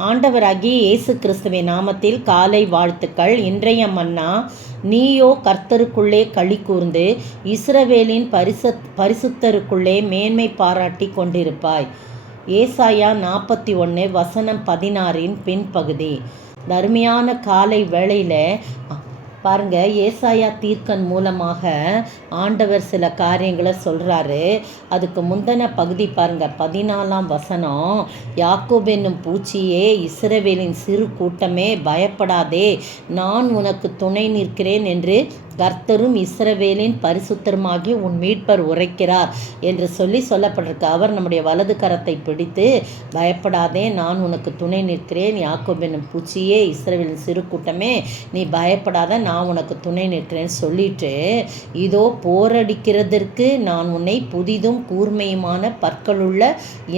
ஆண்டவராகிய இயேசு கிறிஸ்துவின் நாமத்தில் காலை வாழ்த்துக்கள். இன்றைய மன்னா, நீயோ கர்த்தருக்குள்ளே களி கூர்ந்து இஸ்ரவேலின் பரிசுத்தருக்குள்ளே மேன்மை பாராட்டி கொண்டிருப்பாய். ஏசாயா 41 வசனம் 16 பின்பகுதி. அருமையான காலை வேளையில் பாருங்க, ஏசாயா தீர்க்கன் மூலமாக ஆண்டவர் சில காரியங்களை சொல்கிறாரு. அதுக்கு முந்தின பகுதி பாருங்க, 14ஆம் வசனம். யாக்கோப் என்னும் பூச்சியே, இஸ்ரவேலின் சிறு கூட்டமே, பயப்படாதே, நான் உனக்கு துணை நிற்கிறேன் என்று கர்த்தரும் இஸ்ரவேலின் பரிசுத்தருமாகி உன் மீட்பர் உரைக்கிறார் என்று சொல்லப்பட்டிருக்கு. அவர் நம்முடைய வலது கரத்தை பிடித்து, பயப்படாதே, நான் உனக்கு துணை நிற்கிறேன், யாக்கோப் என்னும் பூச்சியே, இஸ்ரவேலின் சிறு கூட்டமே, நீ பயப்படாத, நான் உனக்கு துணை நிற்கிறேன்னு சொல்லிட்டு, இதோ போரடிக்கிறதற்கு நான் உன்னை புதிதும் கூர்மையுமான பற்களுள்ள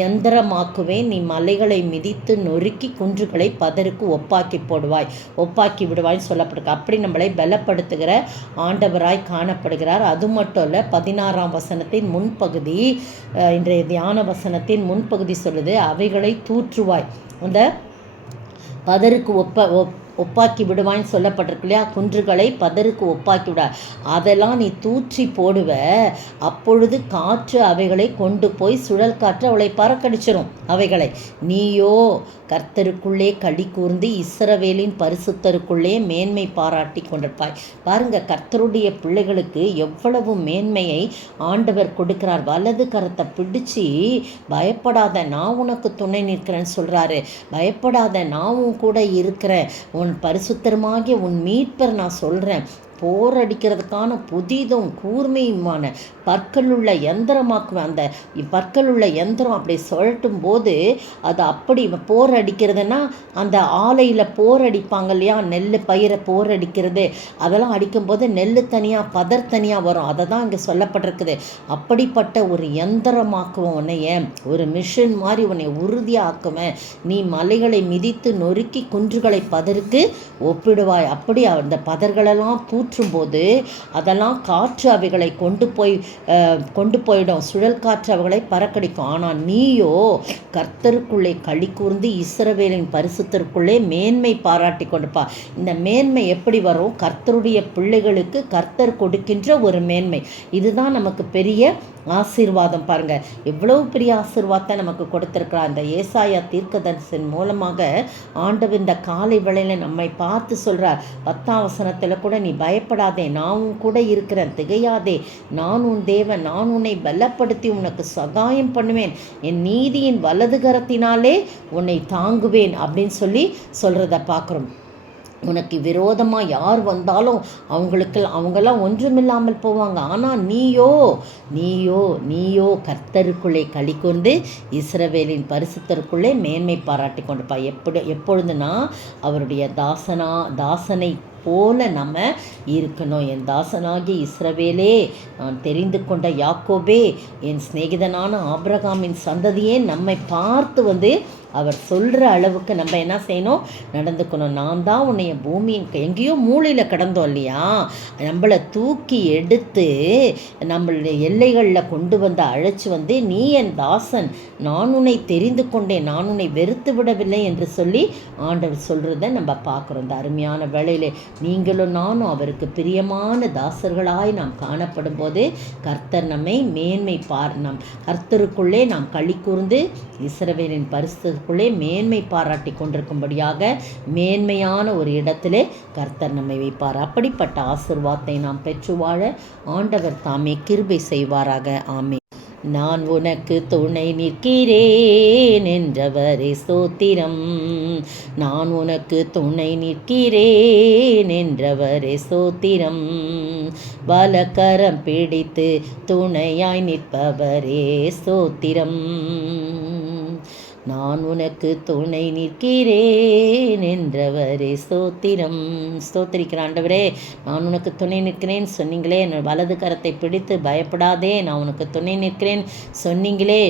யந்திரமாக்குவேன், நீ மலைகளை மிதித்து நொறுக்கி குன்றுகளை பதருக்கு ஒப்பாக்கி விடுவாய்ன்னு சொல்லப்பட்டிருக்கு. அப்படி நம்மளை பலப்படுத்துகிற ஆண்டவராய் காணப்படுகிறார். அது மட்டும் இல்லை, 16ஆம் வசனத்தின் முன்பகுதி, இன்றைய தியான வசனத்தின் முன்பகுதி சொல்லுது, அவைகளை தூற்றுவாய், அந்த பதருக்கு ஒப்பாக்கி விடுவான்னு சொல்லப்பட்டிருக்கு இல்லையா? குன்றுகளை பதருக்கு ஒப்பாக்கி விட, அதெல்லாம் நீ தூற்றி போடுவ. அப்பொழுது காற்று அவைகளை கொண்டு போய் சுழல் காற்று அவளை பறக்கடிச்சிடும் அவைகளை. நீயோ கர்த்தருக்குள்ளே களி கூர்ந்து இஸ்ரவேலின் பரிசுத்தருக்குள்ளே மேன்மை பாராட்டி கொண்டிருப்பாய். பாருங்க, கர்த்தருடைய பிள்ளைகளுக்கு எவ்வளவு மேன்மையை ஆண்டவர் கொடுக்கிறார். வலது கரத்தை பிடிச்சி, பயப்படாத, நான் உனக்கு துணை நிற்கிறேன்னு சொல்கிறாரு. பயப்படாத, நான் உன் கூட இருக்கிறேன், உன் பரிசுத்தரமாகிய உன் மீட்பர் நான் சொல்கிறேன், போர் அடிக்கிறதுக்கான புதிதும் கூர்மையுமான பற்களுள்ள யந்திரமாக்குவேன். அந்த பற்களுள்ள யந்திரம் அப்படி சுழட்டும் போது, அது அப்படி போர் அடிக்கிறதுனா, அந்த ஆலையில் போர் அடிப்பாங்க இல்லையா, நெல் பயிரை போர் அடிக்கிறது, அதெல்லாம் அடிக்கும்போது நெல் தனியாக பதர் தனியாக வரும். அதை தான் இங்கே சொல்லப்பட்டிருக்குது. அப்படிப்பட்ட ஒரு யந்திரமாக்குவேன் உன்னைய, ஒரு மிஷின் மாதிரி உன்னை உறுதியாக்குவேன், நீ மலைகளை மிதித்து நொறுக்கி குன்றுகளை பதருக்கு ஒப்பிடுவாய். அப்படி அந்த பதர்களெல்லாம் போது அதெல்லாம் காற்று அவைகளை கொண்டு போயிடும், சுழல் காற்று அவைகளை பறக்கடிக்கும். ஆனால் நீயோ கர்த்தருக்குள்ளே களி கூர்ந்து இஸ்ரவேலின் பரிசுத்தருக்குள்ளே மேன்மை பாராட்டி கொண்டுப்பா. இந்த மேன்மை எப்படி வரும்? கர்த்தருடைய பிள்ளைகளுக்கு கர்த்தர் கொடுக்கின்ற ஒரு மேன்மை. இதுதான் நமக்கு பெரிய ஆசீர்வாதம். பாருங்க, எவ்வளவு பெரிய ஆசீர்வாதத்தை நமக்கு கொடுத்திருக்கிறார். இந்த ஏசாயா தீர்க்கதரிசன் மூலமாக ஆண்டவர் இந்த காலை வேளையில நம்மை பார்த்து சொல்றார். 10ஆம் வசனத்துல கூட, நீ பயப்படாதே, நான் உன் கூட இருக்கிறேன், திகையாதே, நான் உன் தேவன், நான் உன்னை பலப்படுத்தி உனக்கு சகாயம் பண்ணுவேன், என் நீதியின் வலது கரத்தினாலே உன்னை தாங்குவேன் அப்படின்னு சொல்றத பார்க்குறோம். உனக்கு விரோதமாக யார் வந்தாலும் அவங்கெல்லாம் ஒன்றுமில்லாமல் போவாங்க. ஆனால் நீயோ கர்த்தருக்குள்ளே களி கூர்ந்து இஸ்ரவேலின் பரிசுத்தருக்குள்ளே மேன்மை பாராட்டி கொண்டிருப்பா. எப்பொழுதுனா அவருடைய தாசனை போல நம்ம இருக்கணும். என் தாசனாகி இஸ்ரவேலே, நான் தெரிந்து கொண்ட யாக்கோபே, என் சிநேகிதனான ஆபிரகாமின் சந்ததியே, நம்மை பார்த்து அவர் சொல்கிற அளவுக்கு நம்ம என்ன செய்யணும்? நடந்துக்கணும். நான் தான் உன்னைய பூமியின் எங்கேயோ மூலையில் கிடந்தோம் இல்லையா, நம்மளை தூக்கி எடுத்து நம்மளுடைய எல்லைகளில் கொண்டு அழைச்சி நீ என் தாசன், நான் உன்னை தெரிந்து கொண்டேன், நான் உன்னை வெறுத்து விடவில்லை என்று சொல்லி ஆண்டவர் சொல்கிறத நம்ம பார்க்குறோம். இந்த அருமையான வேளையிலே நீங்களும் நானும் அவருக்கு பிரியமான தாசர்களாய் நாம் காணப்படும் போது கர்த்தர் நம்மை நம் கர்த்தருக்குள்ளே நாம் களி கூர்ந்து இஸ்ரவேலின் பரிசுத்தருக்குள்ளே மேன்மை பாராட்டி கொண்டிருக்கும்படியாக மேன்மையான ஒரு இடத்திலே கர்த்தர் நம்மை வைப்பார். அப்படிப்பட்ட ஆசீர்வாதத்தை நாம் பெற்று வாழ ஆண்டவர் தாமே கிருபை செய்வாராக. ஆமென். நான் உனக்கு துணை நிற்கிறேன் என்றவரே ஸ்தோத்திரம், நான் உனக்கு துணை நிற்கிறேன் என்றவரே ஸ்தோத்திரம், வலக்கரம் பிடித்து துணையாய் நிற்பவரே ஸ்தோத்திரம், நான் உனக்கு துணை நிற்கிறேன் என்றவரே ஸ்தோத்திரம். ஸ்தோத்திரிக்கிற ஆண்டவரே, நான் உனக்கு துணை நிற்கிறேன் சொன்னீங்களே, என் வலது கரத்தை பிடித்து பயப்படாதே, நான் உனக்கு துணை நிற்கிறேன் சொன்னீங்களே,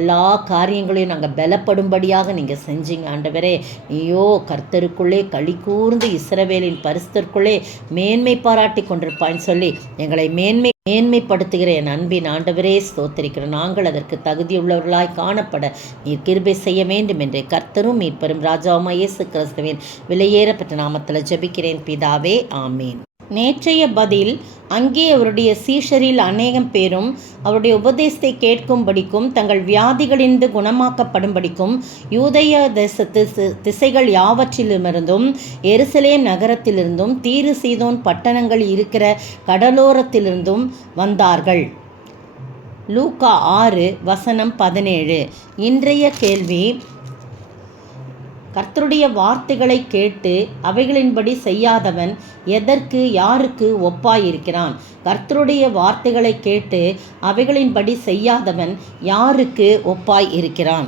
எல்லா காரியங்களையும் நாங்கள் பலப்படும்படியாக நீங்கள் செஞ்சீங்க ஆண்டவரே. நீயோ கர்த்தருக்குள்ளே களி கூர்ந்து இஸ்ரவேலின் பரிசுத்தருக்குள்ளே மேன்மை பாராட்டி கொண்டிருப்பான்னு சொல்லி எங்களை மேன்மை மேன்மைப்படுத்துகிற என் அன்பின் ஆண்டவரே ஸ்தோத்திரிக்கிறோம். நாங்கள் அதற்கு தகுதியுள்ளவர்களாய் காணப்பட நீர் கிருபை செய்ய வேண்டும் என்று கர்த்தரும் மீட்பரும் ராஜாவுமாய் இயேசு கிறிஸ்துவின் விலையேறப்பட்ட நாமத்தில் ஜெபிக்கிறேன் பிதாவே, ஆமீன். நேற்றைய பதில், அங்கே அவருடைய சீஷரில் அநேகம் பேரும் அவருடைய உபதேசத்தை கேட்கும்படிக்கும் தங்கள் வியாதிகளிலிருந்து குணமாக்கப்படும்படிக்கும் யூதேய தேசத்து திசைகள் யாவற்றிலுமிருந்தும் எருசலேம் நகரத்திலிருந்தும் தீரு சீதோன் பட்டணங்கள் இருக்கிற கடலோரத்திலிருந்தும் வந்தார்கள். லூக்கா 6:17. இன்றைய கேள்வி, கர்த்தருடைய வார்த்தைகளை கேட்டு அவைகளின்படி செய்யாதவன் எதற்கு யாருக்கு ஒப்பாயிருக்கிறான்? கர்த்தருடைய வார்த்தைகளை கேட்டு அவைகளின்படி செய்யாதவன் யாருக்கு ஒப்பாய் இருக்கிறான்?